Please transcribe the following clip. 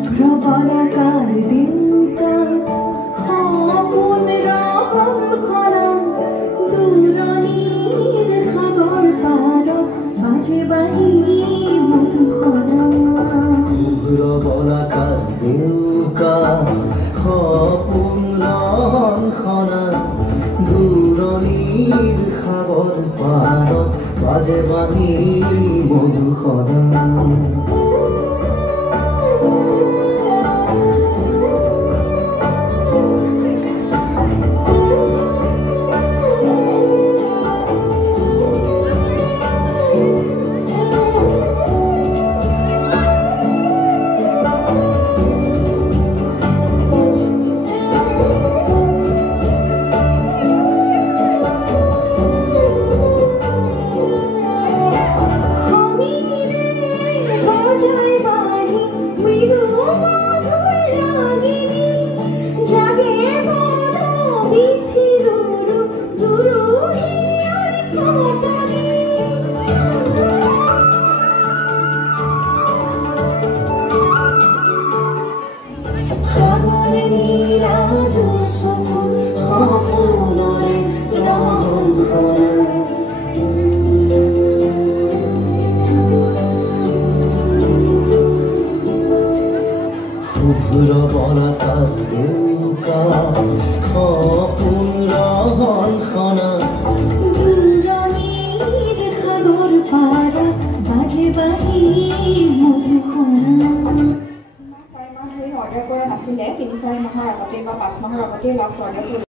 শুভ্ৰবলাকাৰ দিনটা সপন ৰহখনা দূৰণিৰ সাগৰ পাৰত বাজে বাঁহী মধুসনা শুভ্ৰবলাকাৰ দিনটা সপন ৰহখনা দূৰণিৰ সাগৰ পাৰত বাজে বাঁহী মধুসনা শুভ্ৰবলাকাৰ দিনটা সপন ৰহখনা দূৰণিৰ সাগৰ পাৰত বাজে বাঁহী মধুসনা। 4 মাহ ধৰি অৰ্ডাৰ কৰা নাছিলে, 3-4 মাহৰ আগতে বা 5 মাহৰ আগতে লাষ্ট অৰ্ডাৰ